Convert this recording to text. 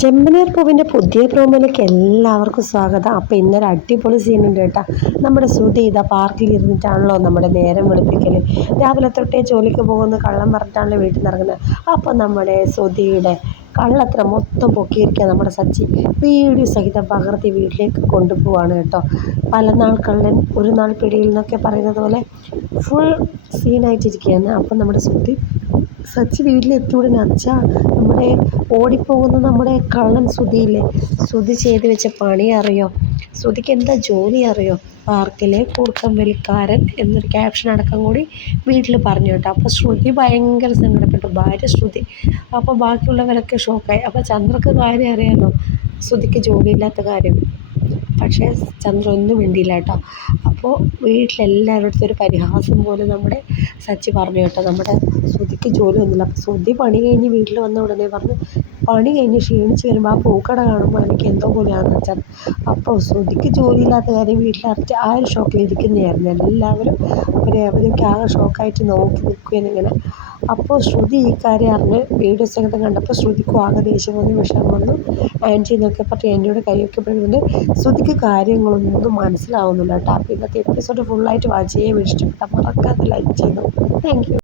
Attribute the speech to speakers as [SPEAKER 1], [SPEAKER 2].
[SPEAKER 1] ചെമ്പനീർ പൂവിന്റെ പുതിയ പ്രോമോയിലേക്ക് എല്ലാവർക്കും സ്വാഗതം. അപ്പോൾ ഇന്നൊരു അടിപൊളി സീനുണ്ട് കേട്ടോ. നമ്മുടെ ശ്രുതി ഇതാ പാർക്കിൽ ഇരുന്നിട്ടാണല്ലോ നമ്മുടെ നേരം വെളുപ്പിക്കൽ രാവിലെ തൊട്ടേ ജോലിക്ക് പോകുന്ന കള്ളം പറഞ്ഞിട്ടാണല്ലോ വീട്ടിൽ നിന്ന് ഇറങ്ങുന്നത്. അപ്പോൾ നമ്മുടെ ശ്രുതിയുടെ കള്ളത്ര മൊത്തം പൊക്കിയിരിക്കുക നമ്മുടെ സച്ചി. വീഡിയോ സഹിതം പകർത്തി വീട്ടിലേക്ക് കൊണ്ടുപോവാണ് കേട്ടോ. പല നാൾ ഒരു നാൾ പിടിയിൽ എന്നൊക്കെ പറയുന്നത് പോലെ ഫുൾ സീനായിട്ടിരിക്കുകയാണ് അപ്പം നമ്മുടെ ശ്രുതി സച്ചി വീട്ടിലെത്തിയ ഉടനെ അച്ഛാ നമ്മുടെ ഓടിപ്പോകുന്ന നമ്മുടെ കള്ളൻ ശ്രുതിയില്ലേ ശ്രുതി ചെയ്ത് വെച്ച പണി അറിയോ? ശ്രുതിക്ക് എന്താ ജോലി അറിയോ? പാർക്കിലെ കൂർക്കം വലിക്കാരൻ എന്നൊരു ക്യാപ്ഷൻ അടക്കം കൂടി വീട്ടിൽ പറഞ്ഞു കേട്ടോ. അപ്പോൾ ശ്രുതി ഭയങ്കര സങ്കടപ്പെട്ടു. ഭാര്യ ശ്രുതി. അപ്പോൾ ബാക്കിയുള്ളവരൊക്കെ ഷോക്കായി അപ്പോൾ ചന്ദ്രക്ക് കാര്യം അറിയാലോ? ശ്രുതിക്ക് ജോലിയില്ലാത്ത കാര്യം. പക്ഷേ ചന്ദ്ര ഒന്നും മിണ്ടിയില്ല കേട്ടോ. അപ്പോൾ വീട്ടിലെല്ലാവരുടെ അടുത്തും ഒരു പരിഹാസം പോലെ നമ്മുടെ സച്ചി പറഞ്ഞു കേട്ടോ നമ്മുടെ ശ്രുതിക്ക് ജോലി ഒന്നുമില്ല അപ്പോൾ ശ്രുതി പണി കഴിഞ്ഞ് വീട്ടിൽ വന്ന ഉടനെ പറഞ്ഞു പണി കഴിഞ്ഞ് ക്ഷീണിച്ച് വരുമ്പോൾ ആ പൂക്കട കാണുമ്പോൾ എനിക്ക് എന്തോ പോലെയാണെന്ന് വെച്ചാൽ. അപ്പോൾ ശ്രുതിക്ക് ജോലിയില്ലാത്ത കാര്യം വീട്ടിലറിച്ച് ആ ഒരു ഷോക്കിലിരിക്കുന്നതായിരുന്നു. എല്ലാവരും ഒരു അവരൊക്കെ ആകെ ഷോക്കായിട്ട് നോക്കി നിൽക്കുകയാണ് ഇങ്ങനെ. അപ്പോൾ ശ്രുതി ഈ കാര്യം അറിഞ്ഞ് വീഡിയോ സഹിതം കണ്ടപ്പോൾ ശ്രുതിക്കും ആകെ ദേഷ്യം വന്നു വിഷമം വന്നു. ആന്റി എന്നൊക്കെ പറഞ്ഞ് ആന്റിയോട് കൈയൊക്കെ പിടിക്കുന്നുണ്ട് ശ്രുതിക്ക് കാര്യങ്ങളൊന്നും മനസ്സിലാവുന്നില്ല കേട്ടോ. അപ്പോൾ ഇന്നത്തെ എപ്പിസോഡ് ഫുള്ളായിട്ട് വാച്ച് ചെയ്യാൻ ഇഷ്ടപ്പെട്ട മറക്കാതെ ലൈക്ക് ചെയ്തു. Thank you